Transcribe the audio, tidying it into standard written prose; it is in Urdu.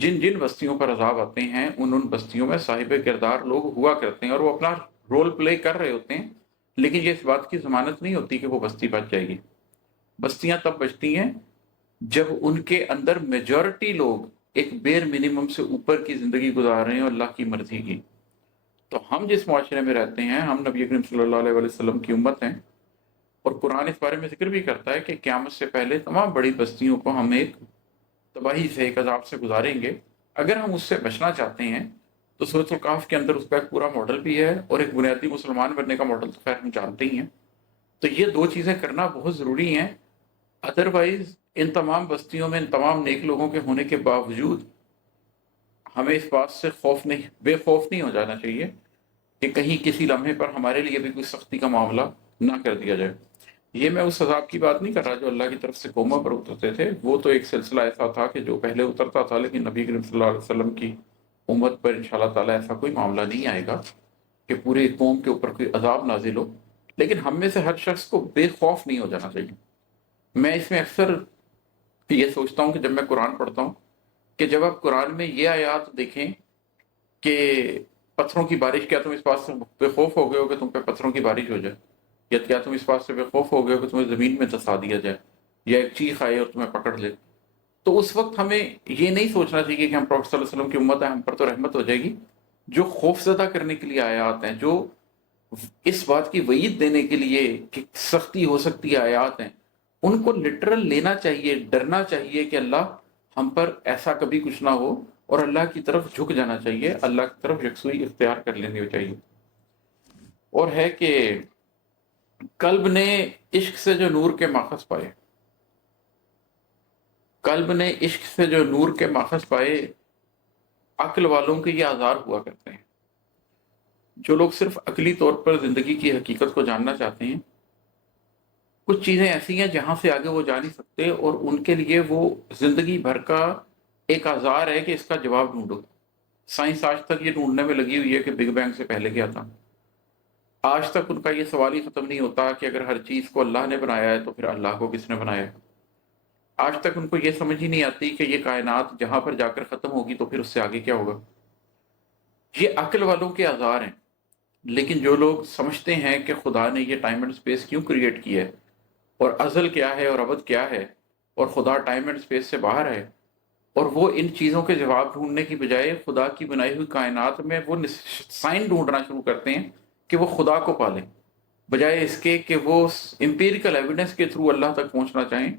جن جن بستیوں پر عذاب آتے ہیں ان بستیوں میں صاحب کردار لوگ ہوا کرتے ہیں اور وہ اپنا رول پلے کر رہے ہوتے ہیں، لیکن یہ اس بات کی ضمانت نہیں ہوتی کہ وہ بستی بچ جائے گی۔ بستیاں تب بچتی ہیں جب ان کے اندر میجورٹی لوگ ایک بیر منیمم سے اوپر کی زندگی گزار رہے ہیں اور اللہ کی مرضی کی۔ تو ہم جس معاشرے میں رہتے ہیں، ہم نبی کریم صلی اللہ علیہ وسلم کی امت ہیں، اور قرآن اس بارے میں ذکر بھی کرتا ہے کہ قیامت سے پہلے تمام بڑی بستیوں کو ہم ایک تباہی سے، ایک عذاب سے گزاریں گے۔ اگر ہم اس سے بچنا چاہتے ہیں تو سورۃ الکہف کے اندر اس کا ایک پورا ماڈل بھی ہے، اور ایک بنیادی مسلمان بننے کا ماڈل تو خیر ہم جانتے ہی ہیں۔ تو یہ دو چیزیں کرنا بہت ضروری ہیں، ادروائز ان تمام بستیوں میں ان تمام نیک لوگوں کے ہونے کے باوجود ہمیں اس بات سے خوف نہیں، بے خوف نہیں ہو جانا چاہیے کہ کہیں کسی لمحے پر ہمارے لیے بھی کوئی سختی کا معاملہ نہ کر دیا جائے۔ یہ میں اس عذاب کی بات نہیں کر رہا جو اللہ کی طرف سے قوموں پر اترتے تھے، وہ تو ایک سلسلہ ایسا تھا کہ جو پہلے اترتا تھا، لیکن نبی کریم صلی اللہ علیہ وسلم کی امت پر انشاءاللہ تعالیٰ ایسا کوئی معاملہ نہیں آئے گا کہ پورے قوم کے اوپر کوئی عذاب نازل ہو۔ لیکن ہم میں سے ہر شخص کو بے خوف نہیں ہو جانا چاہیے۔ میں اس میں اکثر یہ سوچتا ہوں کہ جب میں قرآن پڑھتا ہوں کہ جب آپ قرآن میں یہ آیات دیکھیں کہ پتھروں کی بارش، کیا تم اس بات سے بے خوف ہو گئے ہو کہ تم پہ پتھروں کی بارش ہو جائے، یا کیا تم اس بات سے بے خوف ہو گئے ہو کہ تمہیں زمین میں دسا دیا جائے، یا ایک چیخ آئے اور تمہیں پکڑ لے۔ تو اس وقت ہمیں یہ نہیں سوچنا چاہیے کہ ہم پروفیٹ صلی اللہ علیہ وسلم کی امت ہے، ہم پر تو رحمت ہو جائے گی۔ جو خوف زدہ کرنے کے لیے آیات ہیں، جو اس بات کی وعید دینے کے لیے کہ سختی ہو سکتی ہے آیات ہیں، ان کو لٹرل لینا چاہیے، ڈرنا چاہیے کہ اللہ ہم پر ایسا کبھی کچھ نہ ہو، اور اللہ کی طرف جھک جانا چاہیے، اللہ کی طرف یکسوئی اختیار کر لینی چاہیے۔ اور ہے کہ قلب نے عشق سے جو نور کے ماخذ پائے، قلب نے عشق سے جو نور کے ماخذ پائے، عقل والوں کے یہ آزار ہوا کرتے ہیں۔ جو لوگ صرف عقلی طور پر زندگی کی حقیقت کو جاننا چاہتے ہیں، کچھ چیزیں ایسی ہیں جہاں سے آگے وہ جا نہیں سکتے، اور ان کے لیے وہ زندگی بھر کا ایک آزار ہے کہ اس کا جواب ڈھونڈو۔ سائنس آج تک یہ ڈھونڈنے میں لگی ہوئی ہے کہ بگ بینگ سے پہلے کیا تھا۔ آج تک ان کا یہ سوال ہی ختم نہیں ہوتا کہ اگر ہر چیز کو اللہ نے بنایا ہے تو پھر اللہ کو کس نے بنایا ہے۔ آج تک ان کو یہ سمجھ ہی نہیں آتی کہ یہ کائنات جہاں پر جا کر ختم ہوگی تو پھر اس سے آگے کیا ہوگا۔ یہ عقل والوں کے آزار ہیں۔ لیکن جو لوگ سمجھتے ہیں کہ خدا نے یہ ٹائم اینڈ اسپیس کیوں کریٹ کی ہے، اور ازل کیا ہے اور ابد کیا ہے، اور خدا ٹائم اینڈ اسپیس سے باہر ہے، اور وہ ان چیزوں کے جواب ڈھونڈنے کی بجائے خدا کی بنائی ہوئی کائنات میں وہ سائن ڈھونڈنا شروع کرتے ہیں کہ وہ خدا کو پالیں، بجائے اس کے کہ وہ امپیریکل ایویڈنس کے تھرو اللہ تک پہنچنا چاہیں